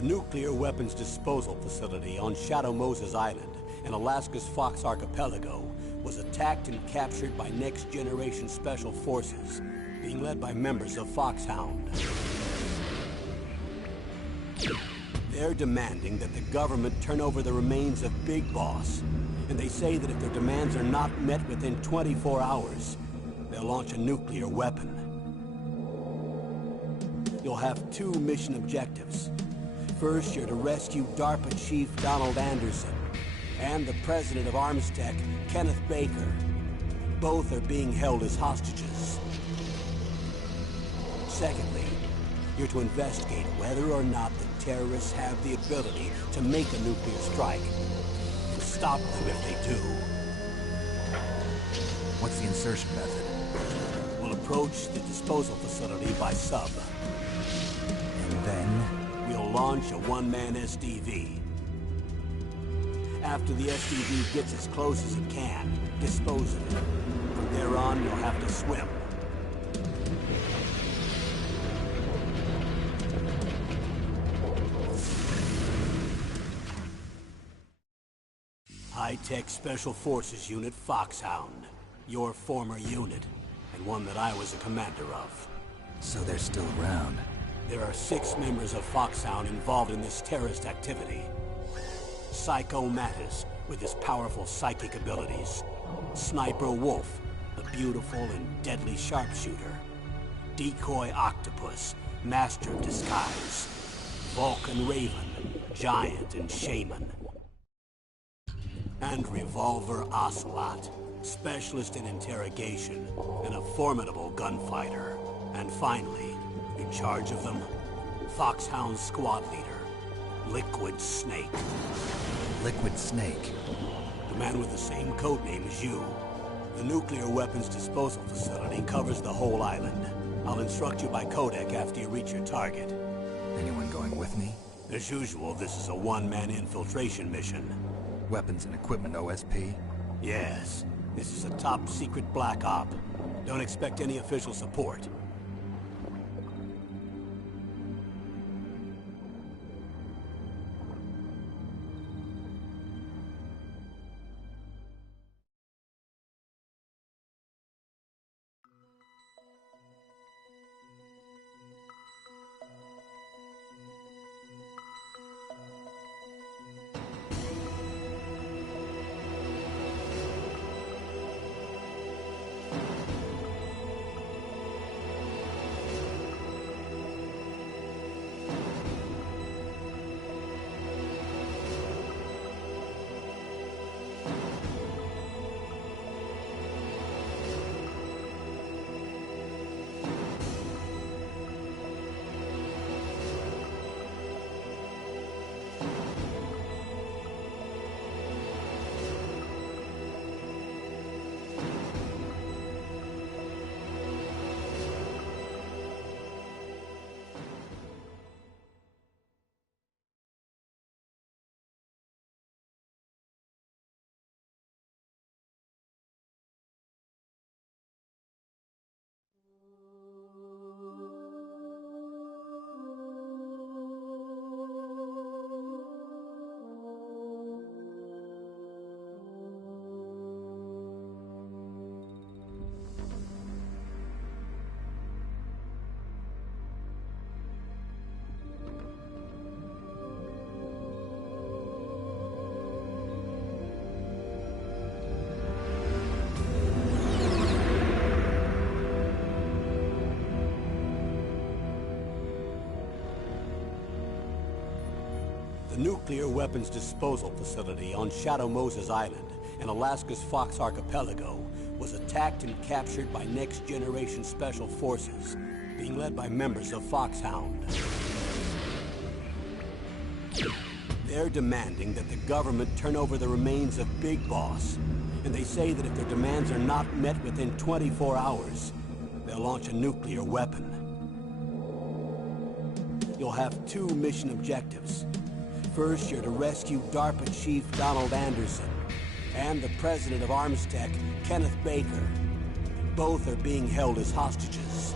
The nuclear weapons disposal facility on Shadow Moses Island in Alaska's Fox Archipelago was attacked and captured by next-generation special forces, being led by members of Foxhound. They're demanding that the government turn over the remains of Big Boss, and they say that if their demands are not met within 24 hours, they'll launch a nuclear weapon. You'll have two mission objectives. First, you're to rescue DARPA Chief Donald Anderson and the President of Armstech, Kenneth Baker. Both are being held as hostages. Secondly, you're to investigate whether or not the terrorists have the ability to make a nuclear strike, and stop them if they do. What's the insertion method? We'll approach the disposal facility by sub. And then? We'll launch a one-man SDV. After the SDV gets as close as it can, dispose of it. From there on, you'll have to swim. High-Tech Special Forces Unit Foxhound. Your former unit, and one that I was a commander of. So they're still around. There are 6 members of Foxhound involved in this terrorist activity. Psycho Mattis, with his powerful psychic abilities. Sniper Wolf, the beautiful and deadly sharpshooter. Decoy Octopus, master of disguise. Vulcan Raven, giant and shaman. And Revolver Ocelot, specialist in interrogation and a formidable gunfighter. And finally, in charge of them, Foxhound squad leader, Liquid Snake. Liquid Snake? The man with the same codename as you. The nuclear weapons disposal facility covers the whole island. I'll instruct you by codec after you reach your target. Anyone going with me? As usual, this is a one-man infiltration mission. Weapons and equipment OSP? Yes. This is a top-secret black op. Don't expect any official support. The nuclear weapons disposal facility on Shadow Moses Island in Alaska's Fox Archipelago was attacked and captured by next-generation special forces, being led by members of Foxhound. They're demanding that the government turn over the remains of Big Boss, and they say that if their demands are not met within 24 hours, they'll launch a nuclear weapon. You'll have 2 mission objectives. First, you're to rescue DARPA Chief Donald Anderson and the President of Armstech, Kenneth Baker. Both are being held as hostages.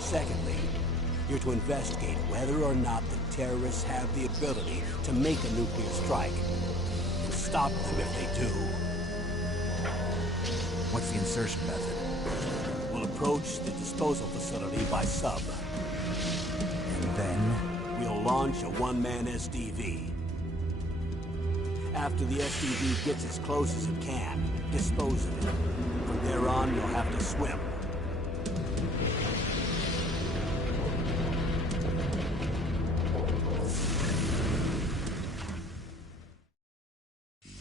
Secondly, You're to investigate whether or not the terrorists have the ability to make a nuclear strike, and stop them if they do. What's the insertion method? We'll approach the disposal facility by sub. And then? We'll launch a one-man SDV. After the SDV gets as close as it can, dispose of it. From there on, you'll have to swim.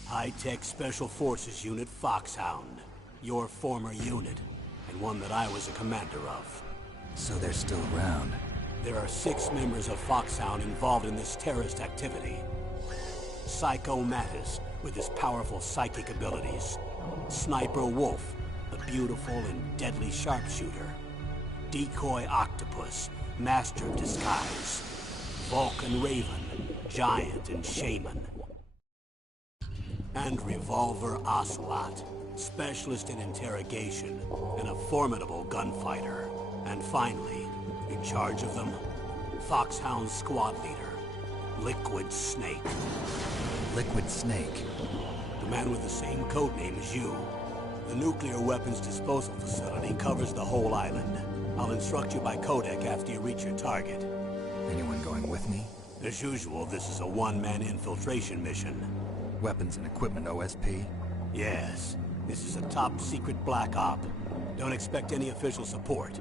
High-tech Special Forces Unit Foxhound. Your former unit, and one that I was a commander of. So they're still around. There are 6 members of Foxhound involved in this terrorist activity. Psycho Mattis, with his powerful psychic abilities. Sniper Wolf, the beautiful and deadly sharpshooter. Decoy Octopus, master of disguise. Vulcan Raven, giant and shaman. And Revolver Ocelot, specialist in interrogation and a formidable gunfighter. And finally, in charge of them, Foxhound squad leader, Liquid Snake. Liquid Snake? The man with the same codename as you. The nuclear weapons disposal facility covers the whole island. I'll instruct you by codec after you reach your target. Anyone going with me? As usual, this is a one-man infiltration mission. Weapons and equipment OSP? Yes. This is a top-secret black op. Don't expect any official support.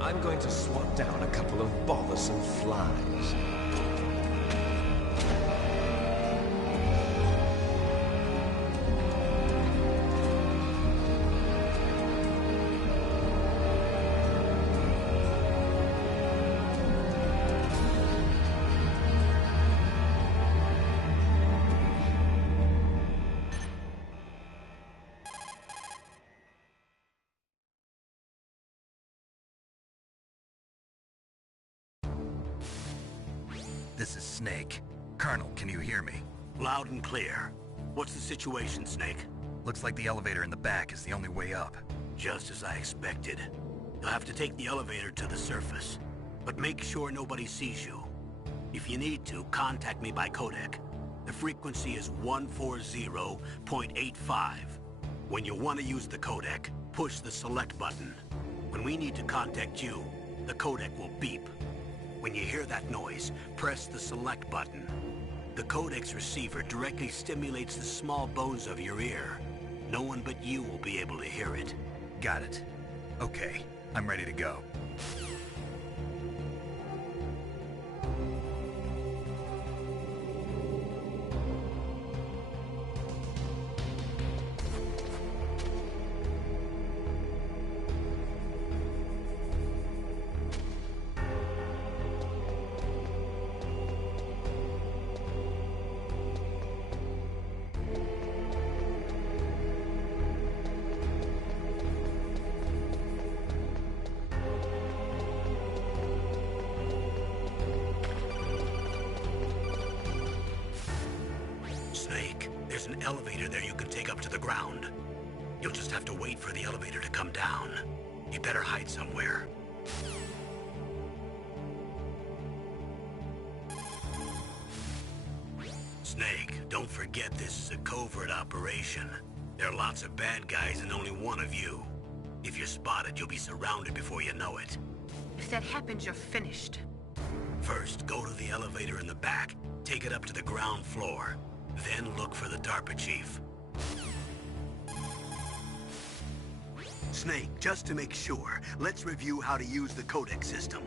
I'm going to swat down a couple of bothersome flies. This is Snake. Colonel, can you hear me? Loud and clear. What's the situation, Snake? Looks like the elevator in the back is the only way up. Just as I expected. You'll have to take the elevator to the surface. But make sure nobody sees you. If you need to, contact me by codec. The frequency is 140.85. When you want to use the codec, push the select button. When we need to contact you, the codec will beep. When you hear that noise, press the select button. The codec's receiver directly stimulates the small bones of your ear. No one but you will be able to hear it. Got it. Okay, I'm ready to go. Snake, there's an elevator there you can take up to the ground. You'll just have to wait for the elevator to come down. You better hide somewhere. Snake, don't forget this is a covert operation. There are lots of bad guys and only one of you. If you're spotted, you'll be surrounded before you know it. If that happens, you're finished. First, go to the elevator in the back, take it up to the ground floor. Then look for the DARPA chief. Snake, just to make sure, let's review how to use the codec system.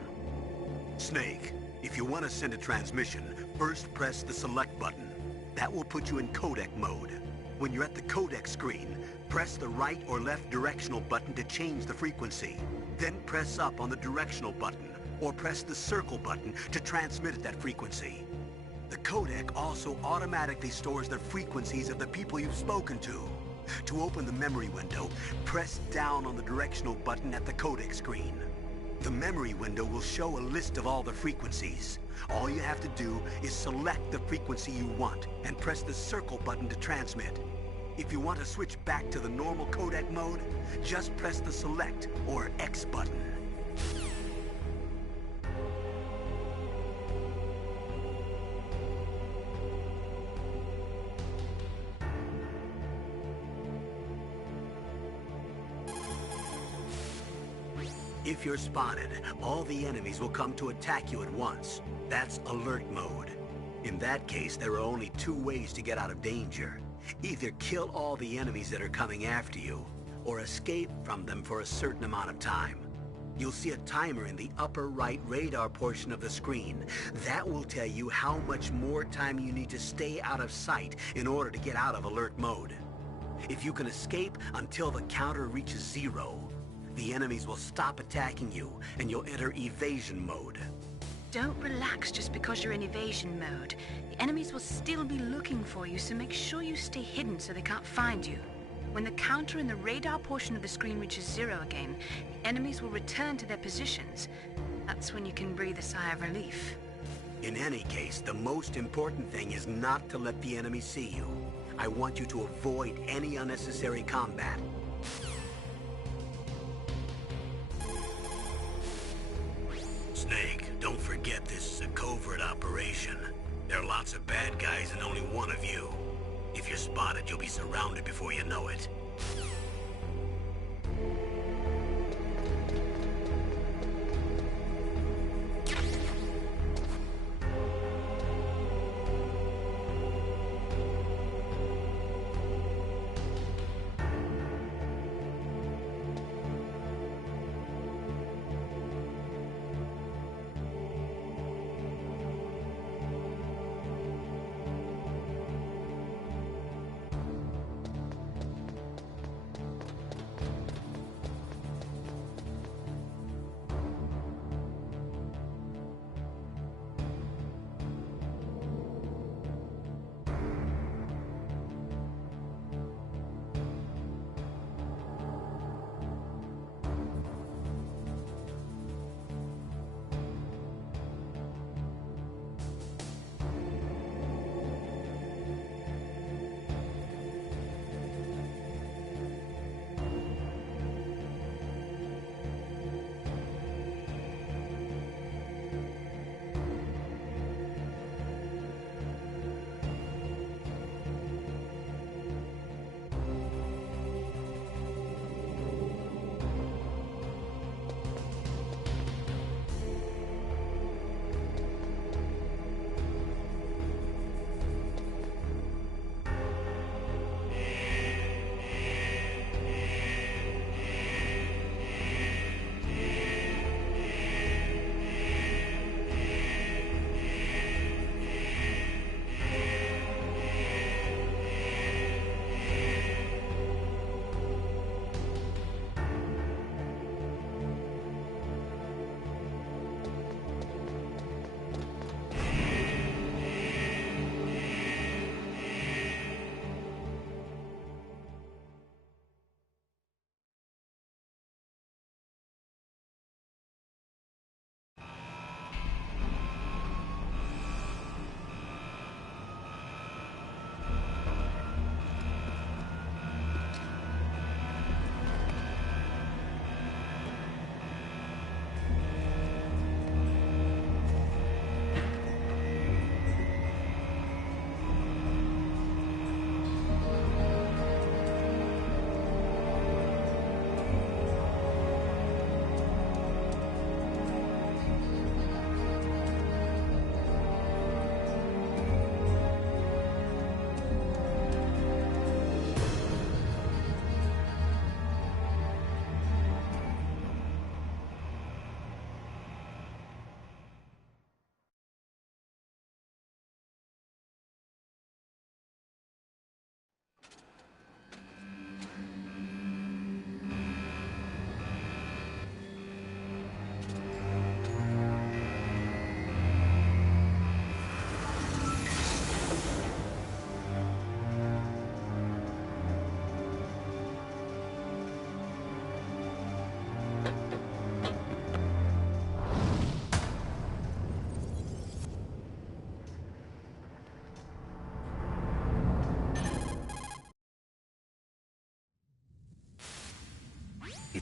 Snake, if you want to send a transmission, first press the select button. That will put you in codec mode. When you're at the codec screen, press the right or left directional button to change the frequency. Then press up on the directional button, or press the circle button to transmit at that frequency. The codec also automatically stores the frequencies of the people you've spoken to. To open the memory window, press down on the directional button at the codec screen. The memory window will show a list of all the frequencies. All you have to do is select the frequency you want and press the circle button to transmit. If you want to switch back to the normal codec mode, just press the select or X button. If you're spotted, all the enemies will come to attack you at once. That's alert mode. In that case, there are only two ways to get out of danger. Either kill all the enemies that are coming after you, or escape from them for a certain amount of time. You'll see a timer in the upper right radar portion of the screen. That will tell you how much more time you need to stay out of sight in order to get out of alert mode. If you can escape until the counter reaches 0, the enemies will stop attacking you, and you'll enter evasion mode. Don't relax just because you're in evasion mode. The enemies will still be looking for you, so make sure you stay hidden so they can't find you. When the counter in the radar portion of the screen reaches 0 again, the enemies will return to their positions. That's when you can breathe a sigh of relief. In any case, the most important thing is not to let the enemy see you. I want you to avoid any unnecessary combat. Snake, don't forget this is a covert operation. There are lots of bad guys and only one of you. If you're spotted, you'll be surrounded before you know it.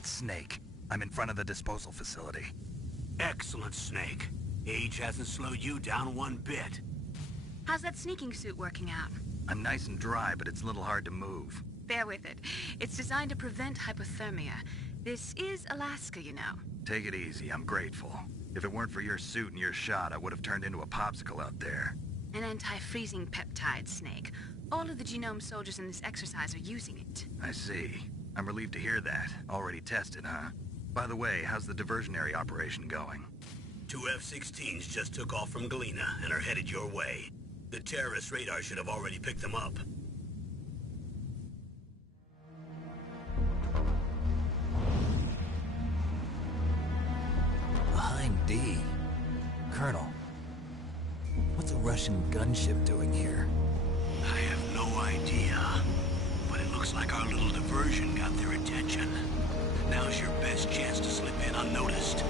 It's Snake. I'm in front of the disposal facility. Excellent, Snake. Age hasn't slowed you down one bit. How's that sneaking suit working out? I'm nice and dry, but it's a little hard to move. Bear with it. It's designed to prevent hypothermia. This is Alaska, you know. Take it easy, I'm grateful. If it weren't for your suit and your shot, I would have turned into a popsicle out there. An anti-freezing peptide, Snake. All of the genome soldiers in this exercise are using it. I see. I'm relieved to hear that. Already tested, huh? By the way, how's the diversionary operation going? 2 F-16s just took off from Galena and are headed your way. The terrorist radar should have already picked them up. Behind D. Colonel, what's a Russian gunship doing here? I have no idea, but it looks like our little diversion got their attention. Now's your best chance to slip in unnoticed.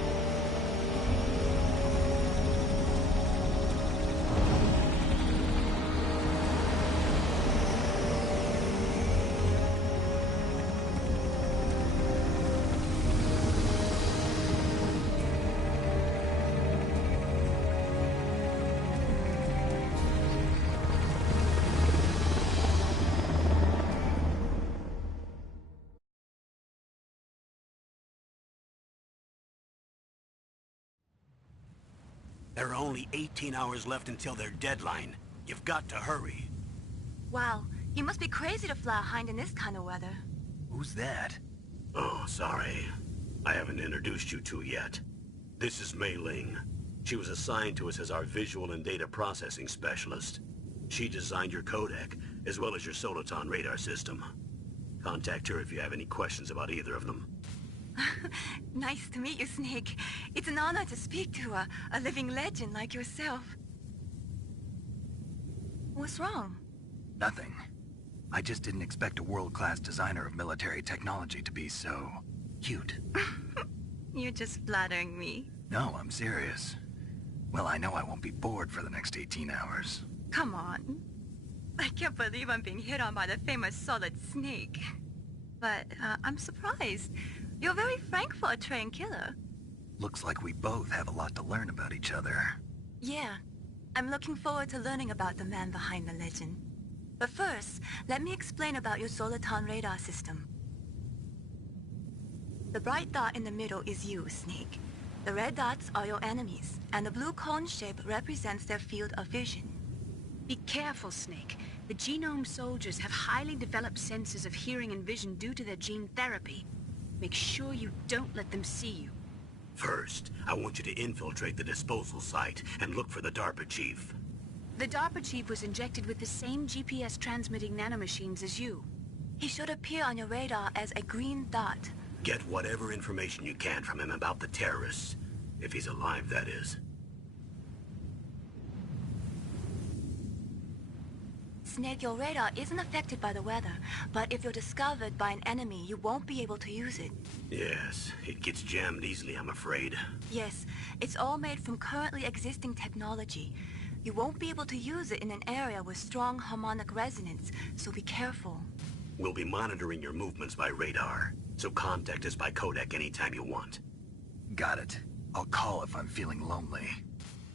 There are only 18 hours left until their deadline. You've got to hurry. Wow, you must be crazy to fly a hind in this kind of weather. Who's that? Oh, sorry. I haven't introduced you to yet. This is Mei Ling. She was assigned to us as our visual and data processing specialist. She designed your codec, as well as your Soliton radar system. Contact her if you have any questions about either of them. Nice to meet you, Snake. It's an honor to speak to a living legend like yourself. What's wrong? Nothing. I just didn't expect a world-class designer of military technology to be so... cute. You're just flattering me. No, I'm serious. Well, I know I won't be bored for the next 18 hours. Come on. I can't believe I'm being hit on by the famous Solid Snake. But I'm surprised. You're very frank for a trained killer. Looks like we both have a lot to learn about each other. Yeah. I'm looking forward to learning about the man behind the legend. But first, let me explain about your Soliton radar system. The bright dot in the middle is you, Snake. The red dots are your enemies, and the blue cone shape represents their field of vision. Be careful, Snake. The genome soldiers have highly developed senses of hearing and vision due to their gene therapy. Make sure you don't let them see you. First, I want you to infiltrate the disposal site and look for the DARPA chief. The DARPA chief was injected with the same GPS transmitting nanomachines as you. He should appear on your radar as a green dot. Get whatever information you can from him about the terrorists. If he's alive, that is. Snake, your radar isn't affected by the weather, but if you're discovered by an enemy, you won't be able to use it. Yes, it gets jammed easily, I'm afraid. Yes, it's all made from currently existing technology. You won't be able to use it in an area with strong harmonic resonance, so be careful. We'll be monitoring your movements by radar, so contact us by codec anytime you want. Got it. I'll call if I'm feeling lonely.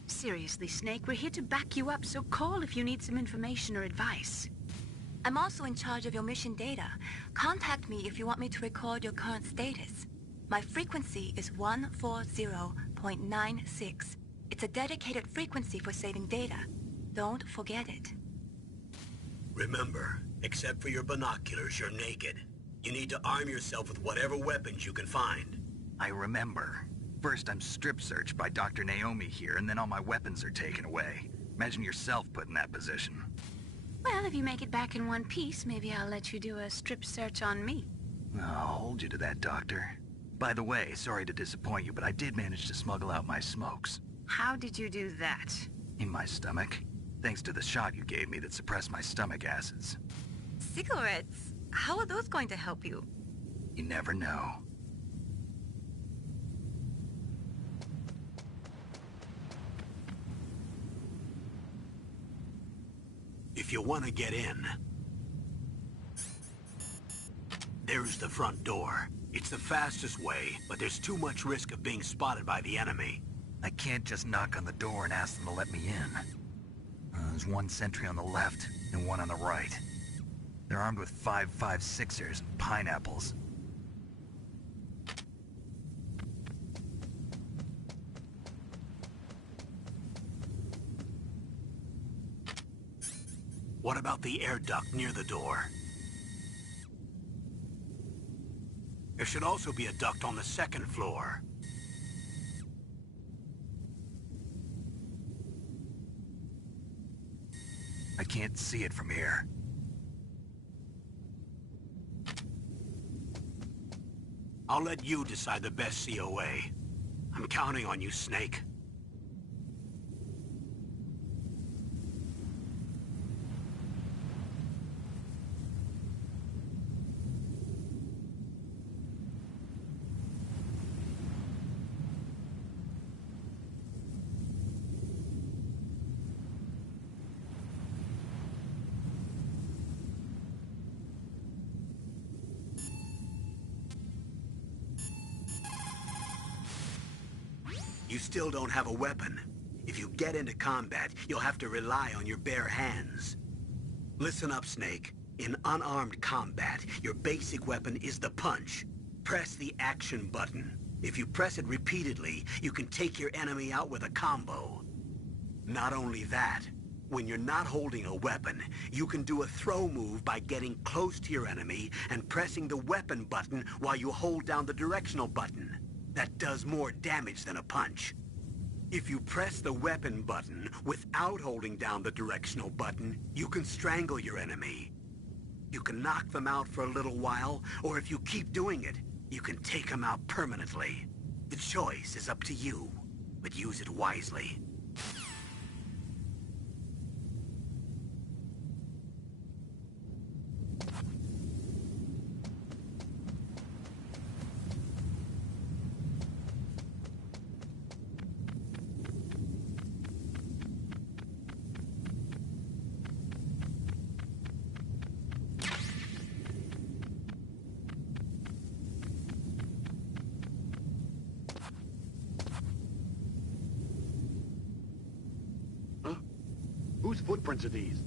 Seriously, Snake, we're here to back you up, so call if you need some information or advice. I'm also in charge of your mission data. Contact me if you want me to record your current status. My frequency is 140.96. It's a dedicated frequency for saving data. Don't forget it. Remember, except for your binoculars, you're naked. You need to arm yourself with whatever weapons you can find. I remember. First, I'm strip searched by Dr. Naomi here, and then all my weapons are taken away. Imagine yourself put in that position. Well, if you make it back in one piece, maybe I'll let you do a strip search on me. I'll hold you to that, Doctor. By the way, sorry to disappoint you, but I did manage to smuggle out my smokes. How did you do that? In my stomach. Thanks to the shot you gave me that suppressed my stomach acids. Cigarettes? How are those going to help you? You never know. If you want to get in, there's the front door. It's the fastest way, but there's too much risk of being spotted by the enemy. I can't just knock on the door and ask them to let me in. There's one sentry on the left and one on the right. They're armed with 5.56ers and pineapples. What about the air duct near the door? There should also be a duct on the second floor. I can't see it from here. I'll let you decide the best COA. I'm counting on you, Snake. You still don't have a weapon. If you get into combat, you'll have to rely on your bare hands. Listen up, Snake. In unarmed combat, your basic weapon is the punch. Press the action button. If you press it repeatedly, you can take your enemy out with a combo. Not only that, when you're not holding a weapon, you can do a throw move by getting close to your enemy and pressing the weapon button while you hold down the directional button. That does more damage than a punch. If you press the weapon button without holding down the directional button, you can strangle your enemy. You can knock them out for a little while, or if you keep doing it, you can take them out permanently. The choice is up to you, but use it wisely. Whose footprints are these?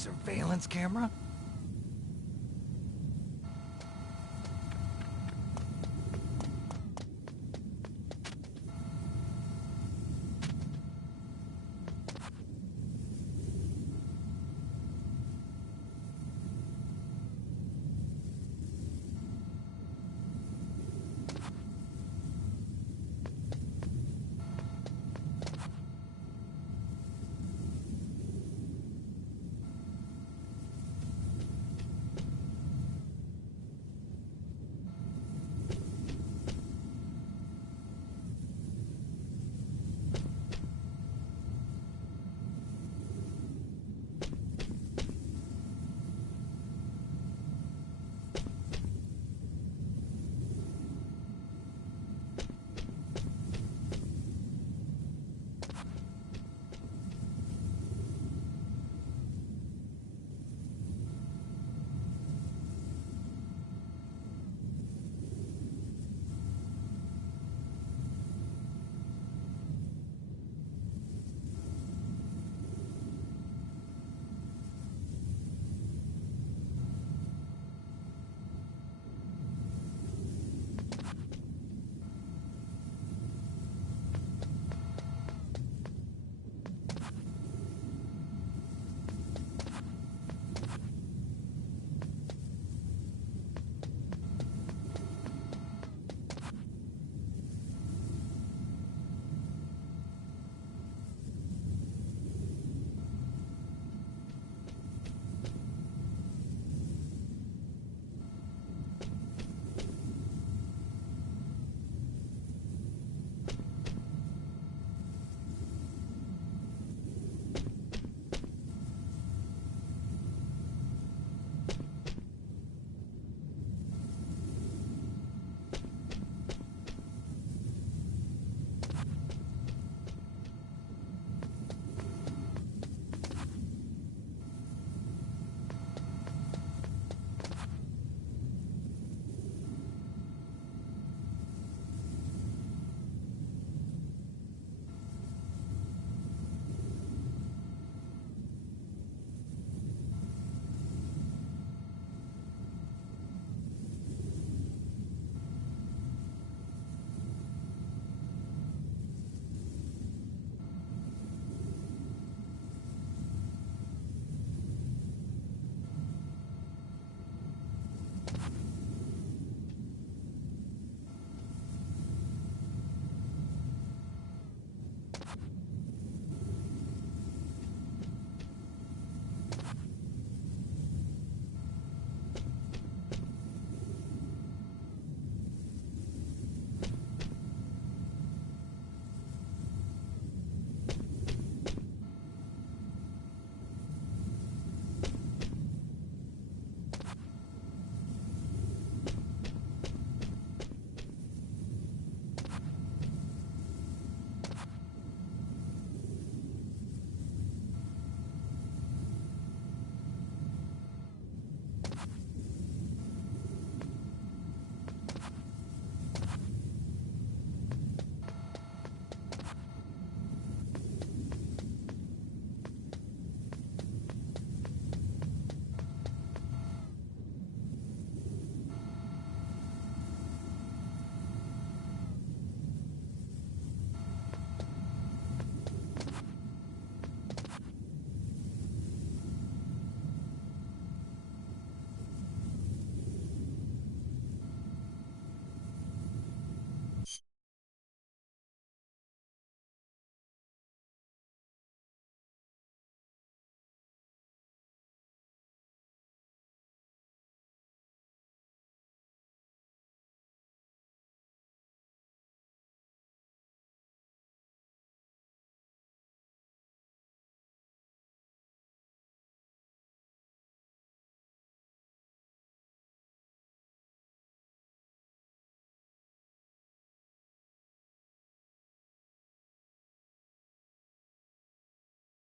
surveillance camera?